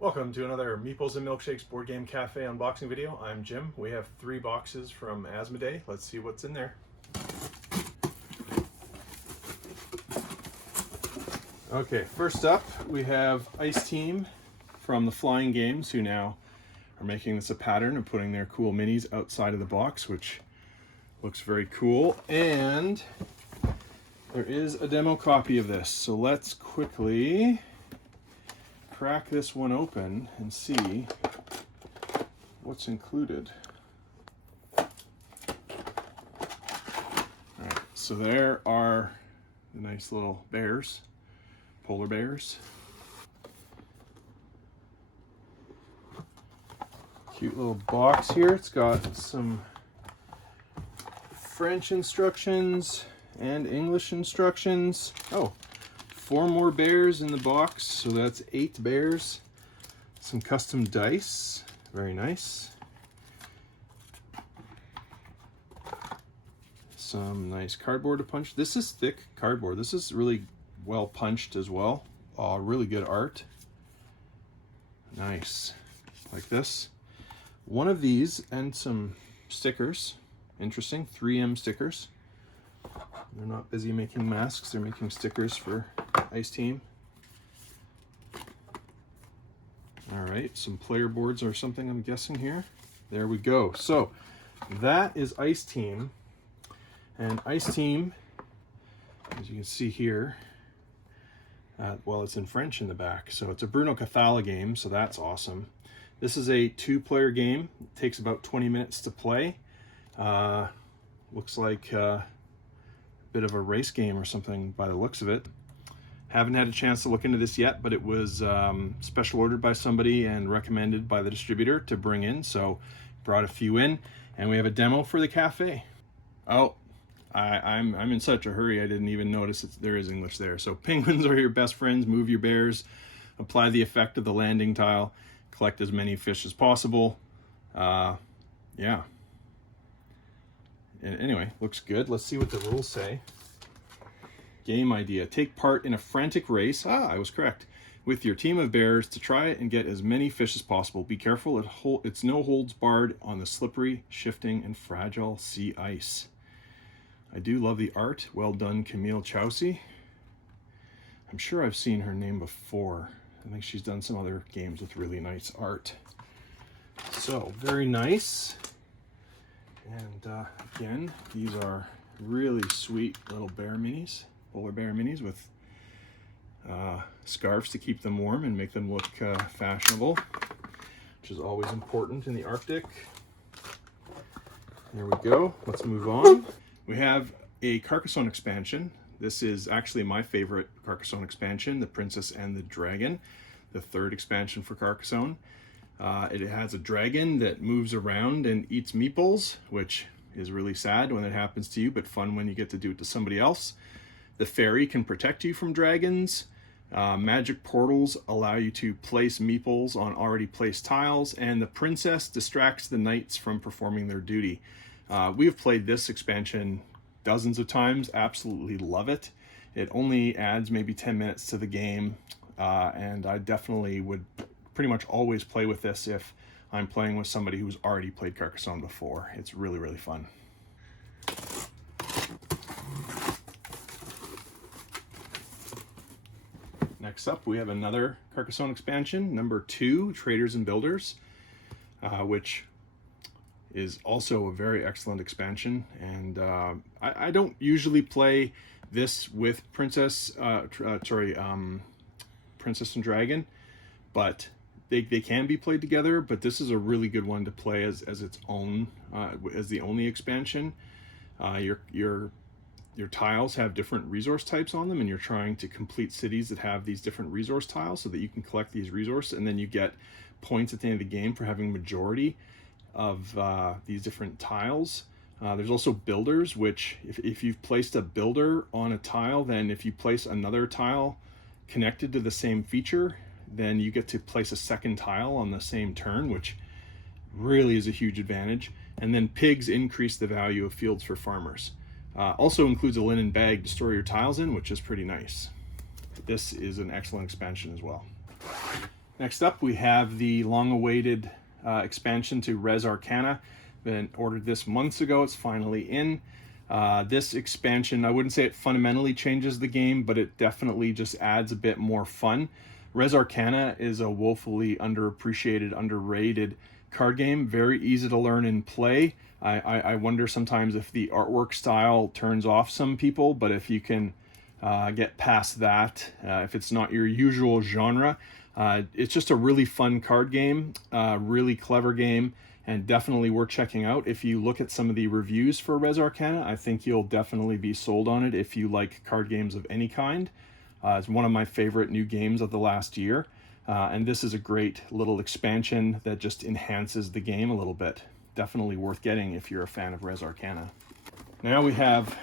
Welcome to another Meeples and Milkshakes Board Game Cafe unboxing video. I'm Jim. We have 3 boxes from Asmodee. Let's see what's in there. Okay, first up we have Ice Team from the Flying Games, who now are making this a pattern and putting their cool minis outside of the box, which looks very cool. And there is a demo copy of this, so let's quickly crack this one open and see what's included. All right, so there are the nice little bears, polar bears. Cute little box here. It's got some French instructions and English instructions. Oh, 4 more bears in the box, so that's 8 bears. Some custom dice, very nice. Some nice cardboard to punch. This is thick cardboard. This is really well punched as well. Really good art. Nice, like this. One of these and some stickers. Interesting, 3M stickers. They're not busy making masks, they're making stickers for Ice Team. All right, some player boards or something, I'm guessing here. There we go. So that is Ice Team. And Ice Team, as you can see here, well, it's in French in the back. So it's a Bruno Cathala game, so that's awesome. This is a 2-player game. It takes about 20 minutes to play. Looks like a bit of a race game or something by the looks of it. Haven't had a chance to look into this yet, but it was special ordered by somebody and recommended by the distributor to bring in, so brought a few in, and we have a demo for the cafe. Oh, I'm in such a hurry I didn't even notice there is English there. So penguins are your best friends. Move your bears. Apply the effect of the landing tile. Collect as many fish as possible. Yeah. And anyway, looks good. Let's see what the rules say. Game idea. Take part in a frantic race. I was correct. With your team of bears to try and get as many fish as possible. Be careful, it's no holds barred on the slippery, shifting, and fragile sea ice. I do love the art. Well done, Camille Chaucy. I'm sure I've seen her name before. I think she's done some other games with really nice art. So, very nice. And again, these are really sweet little bear minis, polar bear minis with scarves to keep them warm and make them look fashionable, which is always important in the Arctic. There we go. Let's move on. We have a Carcassonne expansion. This is actually my favorite Carcassonne expansion, The Princess and the Dragon, the 3rd expansion for Carcassonne. It has a dragon that moves around and eats meeples, which is really sad when it happens to you, but fun when you get to do it to somebody else. The fairy can protect you from dragons. Magic portals allow you to place meeples on already placed tiles, and the princess distracts the knights from performing their duty. We have played this expansion dozens of times, absolutely love it. It only adds maybe 10 minutes to the game, and I definitely would pretty much always play with this if I'm playing with somebody who's already played Carcassonne before. It's really, really fun. Next up, we have another Carcassonne expansion, number 2, Traders and Builders, which is also a very excellent expansion. And I don't usually play this with Princess and Dragon, but they can be played together. But this is a really good one to play as its own, as the only expansion. Your tiles have different resource types on them, and you're trying to complete cities that have these different resource tiles so that you can collect these resources, and then you get points at the end of the game for having majority of these different tiles. There's also builders, which if you've placed a builder on a tile, then if you place another tile connected to the same feature, then you get to place a second tile on the same turn, which really is a huge advantage. And then pigs increase the value of fields for farmers. Also includes a linen bag to store your tiles in, which is pretty nice. This is an excellent expansion as well. Next up, we have the long-awaited expansion to Res Arcana. Been ordered this months ago. It's finally in. This expansion, I wouldn't say it fundamentally changes the game, but it definitely just adds a bit more fun. Res Arcana is a woefully underappreciated, underrated card game. Very easy to learn and play. I wonder sometimes if the artwork style turns off some people, but if you can get past that, if it's not your usual genre, it's just a really fun card game, really clever game, and definitely worth checking out. If you look at some of the reviews for Res Arcana, I think you'll definitely be sold on it if you like card games of any kind. It's one of my favorite new games of the last year, and this is a great little expansion that just enhances the game a little bit. Definitely worth getting if you're a fan of Res Arcana. Now we have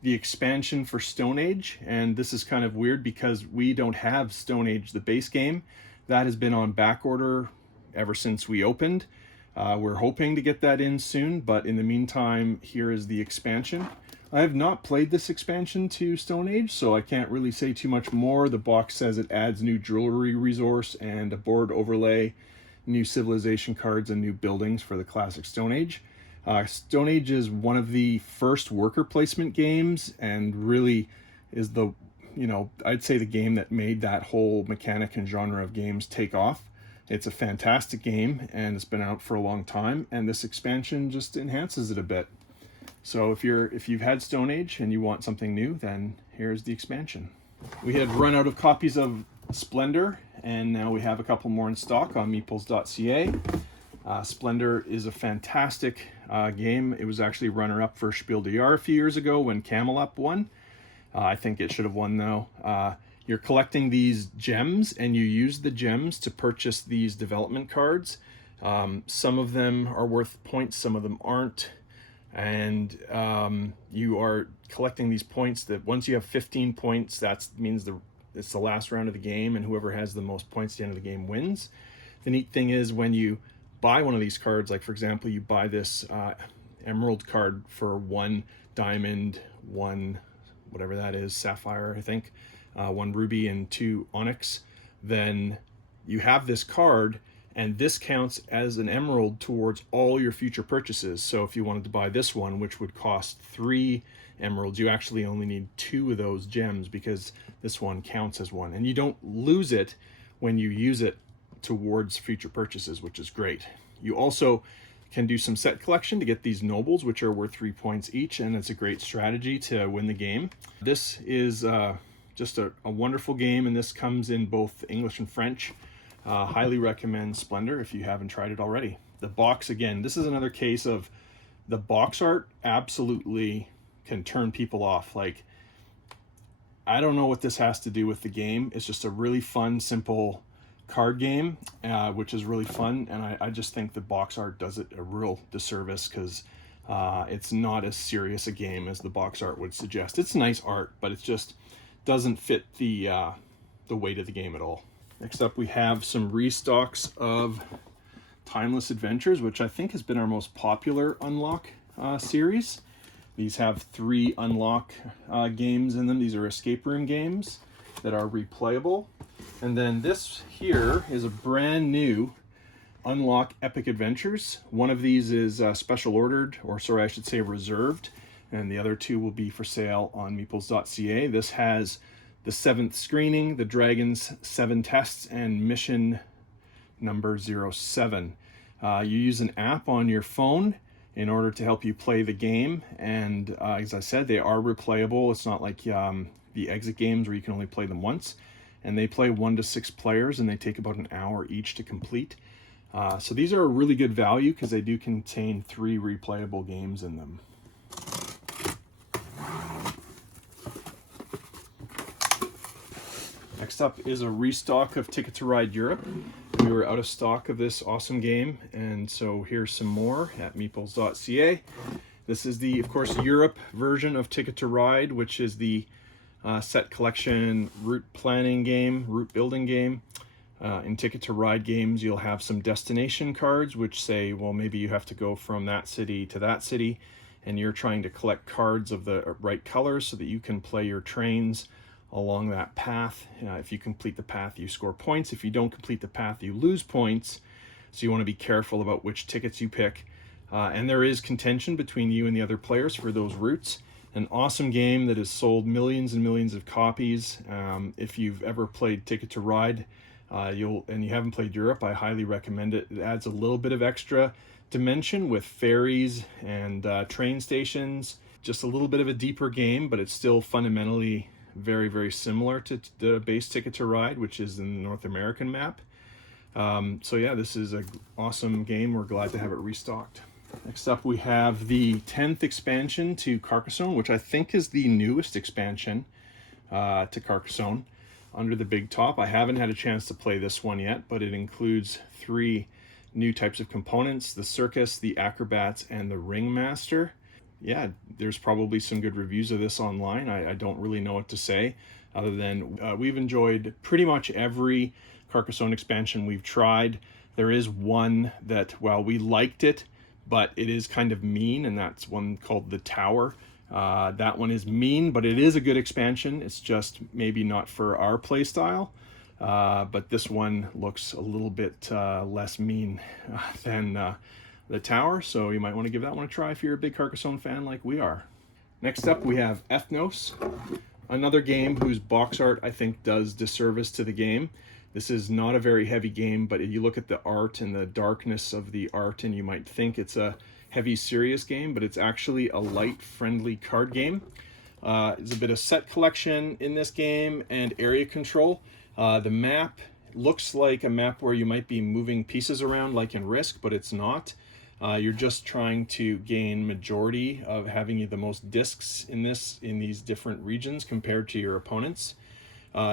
the expansion for Stone Age, and this is kind of weird because we don't have Stone Age, the base game. That has been on back order ever since we opened. We're hoping to get that in soon, but in the meantime, here is the expansion. I have not played this expansion to Stone Age, so I can't really say too much more. The box says it adds new jewelry resource and a board overlay, new civilization cards, and new buildings for the classic Stone Age. Stone Age is one of the first worker placement games, and really is the, I'd say the game that made that whole mechanic and genre of games take off. It's a fantastic game, and it's been out for a long time, and this expansion just enhances it a bit. So if you've had Stone Age and you want something new, then here's the expansion. We had run out of copies of Splendor, and now we have a couple more in stock on meeples.ca. Splendor is a fantastic game. It was actually runner-up for Spiel des Jahres a few years ago when Camelot won. I think it should have won though. You're collecting these gems, and you use the gems to purchase these development cards. Some of them are worth points, some of them aren't. And you are collecting these points that once you have 15 points, that means it's the last round of the game, and whoever has the most points at the end of the game wins. The neat thing is when you buy one of these cards, like for example, you buy this emerald card for 1 diamond, 1 whatever that is, sapphire, I think, 1 ruby and 2 onyx, then you have this card, and this counts as an emerald towards all your future purchases. So if you wanted to buy this one, which would cost 3 emeralds, you actually only need 2 of those gems because this one counts as 1. And you don't lose it when you use it towards future purchases, which is great. You also can do some set collection to get these nobles, which are worth 3 points each, and it's a great strategy to win the game. This is just a wonderful game, and this comes in both English and French. Highly recommend Splendor if you haven't tried it already. The box, again, this is another case of the box art absolutely can turn people off. Like, I don't know what this has to do with the game. It's just a really fun, simple card game, which is really fun, and I just think the box art does it a real disservice because it's not as serious a game as the box art would suggest. It's nice art, but it just doesn't fit the weight of the game at all. Next up, we have some restocks of Timeless Adventures, which I think has been our most popular unlock series. These have 3 unlock games in them. These are escape room games that are replayable. And then this here is a brand new unlock Epic Adventures. One of these is special ordered, or sorry, I should say reserved, and the other 2 will be for sale on meeples.ca. This has the 7th screening, the Dragon's 7 tests, and mission number 07. You use an app on your phone in order to help you play the game, and as I said, they are replayable. It's not like the exit games where you can only play them once, and they play 1 to 6 players, and they take about an hour each to complete. So these are a really good value because they do contain 3 replayable games in them. Next up is a restock of Ticket to Ride Europe. We were out of stock of this awesome game, and so here's some more at meeples.ca. This is the, of course, Europe version of Ticket to Ride, which is the set collection route planning game, route building game. In Ticket to Ride games, you'll have some destination cards, which say, well, maybe you have to go from that city to that city, and you're trying to collect cards of the right colors so that you can play your trains along that path. If you complete the path, you score points. If you don't complete the path, you lose points. So you want to be careful about which tickets you pick. And there is contention between you and the other players for those routes. An awesome game that has sold millions and millions of copies. If you've ever played Ticket to Ride, and you haven't played Europe, I highly recommend it. It adds a little bit of extra dimension with ferries and train stations. Just a little bit of a deeper game, but it's still fundamentally very, very similar to the base Ticket to Ride, which is in the North American map. So yeah, this is an awesome game. We're glad to have it restocked. Next up, we have the 10th expansion to Carcassonne, which I think is the newest expansion to Carcassonne under the big top. I haven't had a chance to play this one yet, but it includes 3 new types of components: the circus, the acrobats, and the ringmaster. Yeah, there's probably some good reviews of this online. I don't really know what to say, other than we've enjoyed pretty much every Carcassonne expansion we've tried. There is one that, well, we liked it, but it is kind of mean, and that's one called the Tower. That one is mean, but it is a good expansion. It's just maybe not for our play style. But this one looks a little bit less mean than the Tower, so you might want to give that one a try if you're a big Carcassonne fan like we are. Next up, we have Ethnos, another game whose box art I think does disservice to the game. This is not a very heavy game, but if you look at the art and the darkness of the art, and you might think it's a heavy, serious game, but it's actually a light, friendly card game. There's a bit of set collection in this game and area control. The map looks like a map where you might be moving pieces around like in Risk, but it's not. You're just trying to gain majority of having the most discs in these different regions compared to your opponents.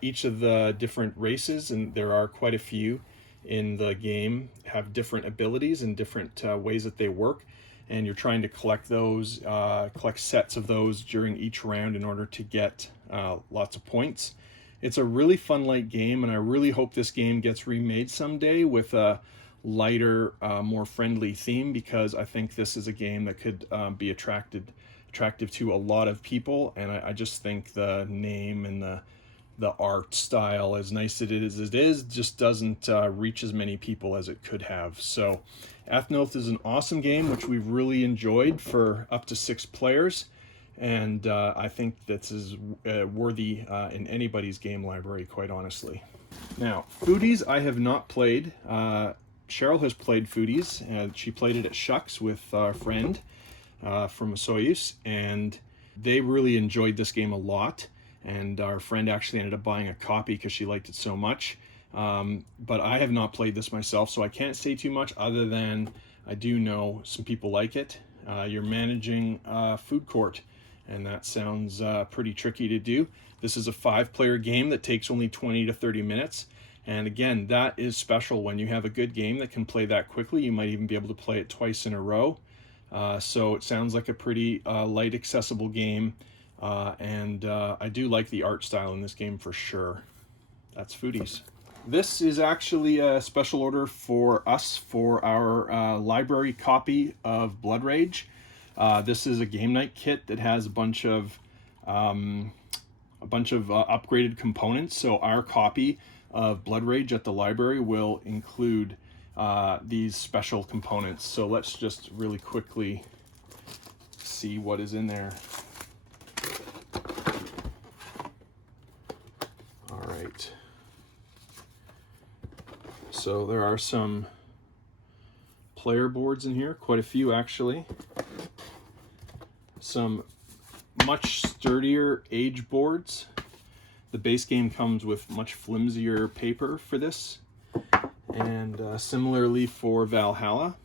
Each of the different races, and there are quite a few in the game, have different abilities and different ways that they work, and you're trying to collect those, collect sets of those during each round in order to get lots of points. It's a really fun light game, and I really hope this game gets remade someday with a lighter, more friendly theme, because I think this is a game that could be attractive to a lot of people, and I just think the name and the art style, as nice as it is, just doesn't reach as many people as it could have. So Ethnos is an awesome game, which we've really enjoyed for up to 6 players. And I think this is worthy in anybody's game library, quite honestly. Now, Foodies I have not played. Cheryl has played Foodies, and she played it at Shucks with our friend from Soyuz, and they really enjoyed this game a lot. And our friend actually ended up buying a copy because she liked it so much. But I have not played this myself, so I can't say too much other than I do know some people like it. You're managing a food court, and that sounds pretty tricky to do. This is a 5-player game that takes only 20 to 30 minutes. And again, that is special when you have a good game that can play that quickly. You might even be able to play it twice in a row. So it sounds like a pretty light, accessible game. And I do like the art style in this game for sure. That's Foodies. This is actually a special order for us for our library copy of Blood Rage. This is a game night kit that has a bunch of upgraded components. So our copy of Blood Rage at the library will include these special components. So let's just really quickly see what is in there. All right. So there are some player boards in here, quite a few actually. Some much sturdier age boards. The base game comes with much flimsier paper for this, and similarly for Valhalla.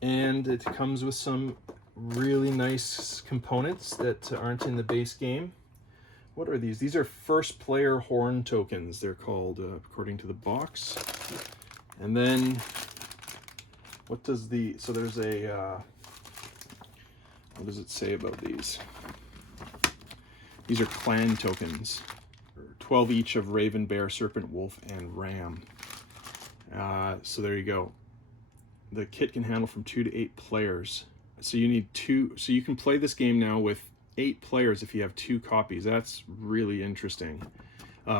And it comes with some really nice components that aren't in the base game. What are these? These are first player horn tokens, they're called, according to the box. And then, what does so there's a, what does it say about these? These are clan tokens, 12 each of Raven, Bear, Serpent, Wolf, and Ram. So there you go. The kit can handle from 2 to 8 players. So you need 2, so you can play this game now with 8 players if you have 2 copies. That's really interesting.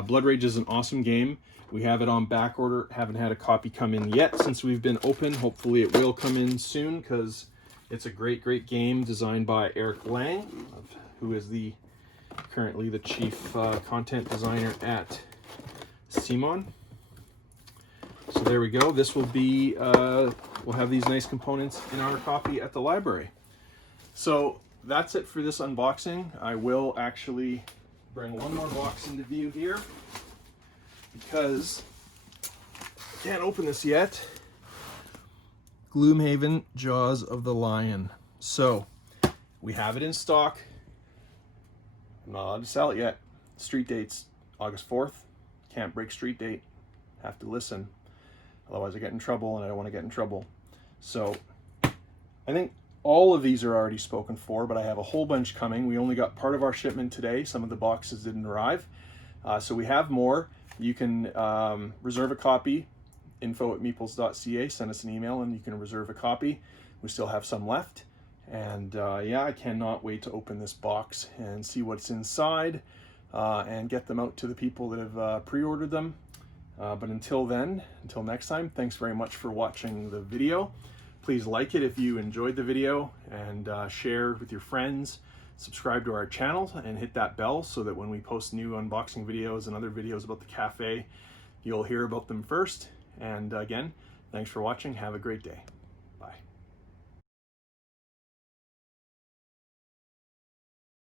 Blood Rage is an awesome game. We have it on back order. Haven't had a copy come in yet since we've been open. Hopefully it will come in soon because it's a great, great game designed by Eric Lang, who is currently the chief content designer at Simon. So there we go. This will be, we'll have these nice components in our copy at the library. So that's it for this unboxing. I will actually bring one more box into view here because I can't open this yet. Gloomhaven Jaws of the Lion. So we have it in stock. I'm not allowed to sell it yet. Street date's August 4th. Can't break street date. Have to listen. Otherwise I get in trouble, and I don't want to get in trouble. So I think all of these are already spoken for, but I have a whole bunch coming. We only got part of our shipment today. Some of the boxes didn't arrive. So we have more. You can reserve a copy. info@meeples.ca. Send us an email and you can reserve a copy. We still have some left. And yeah, I cannot wait to open this box and see what's inside and get them out to the people that have pre-ordered them. But until then, until next time, thanks very much for watching the video. Please like it if you enjoyed the video, and share with your friends. Subscribe to our channel and hit that bell so that when we post new unboxing videos and other videos about the cafe, you'll hear about them first. And again, thanks for watching. Have a great day.